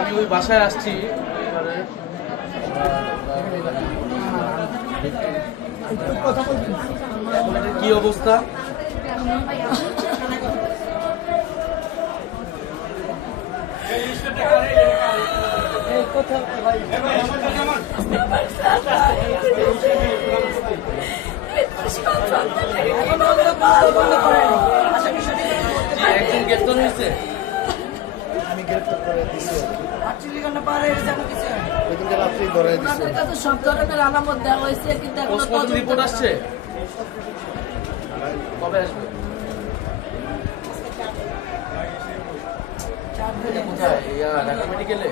আমি ওই বাসায় আসছি এবারে এখন এটার কি অবস্থা? একজন গ্রেপ্তার হয়েছে। আমি গ্রেপ্তার করে দিছি 48 ঘন্টা পার হয়ে গেছে, কিছু হয় না। ওইদিকে রাত্রি ধরে দিছি। আমাদের কাছে সব ধরনের আলামত দেওয়া হয়েছে, কিন্তু এখনো পোস্টমর্টম রিপোর্ট আসছে, কবে আসবে? এটা কোথায়? ঢাকা মেডিকেলে?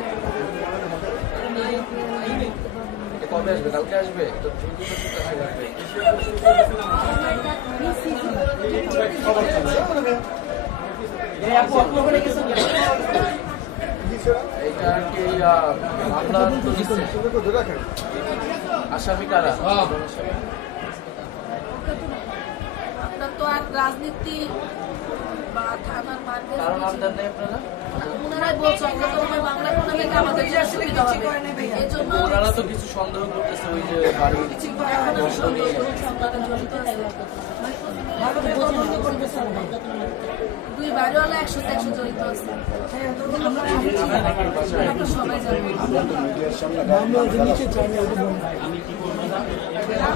এটা কবে আসবে? কালকে আসবে? তো দ্রুত আসবে। এটা কি মামলা তো দিচ্ছে? আসামি কারা? আপনার তো আর রাজনীতি বা থানার মার্কেট কারো নাম দেন নাই আপনারা? ওনারাই বলছে অজ্ঞাতভাবে মামলা করলে নাকি আমাদের যে সুবিধা হবে, এই জন্য ওনারা তো কিছু সন্দেহ করতেছে ওই যে বাড়ি এখনো সন্দেহ করছে আপনাদের জড়িত আছে। দুই বাড়িওয়ালা 100 জড়িত আছে। আমরা সবাই জানি।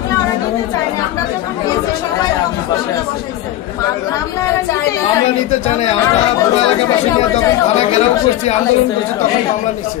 আমরা নিতে চাই না, আমরা যখন দিয়েছি সবাই আমরা নিতে চাই না। আমরা পুরো এলাকাবাসী নিয়ে যখন থানা ঘেরাও করছি, আন্দোলন করছি, তখন মামলা নিচ্ছে।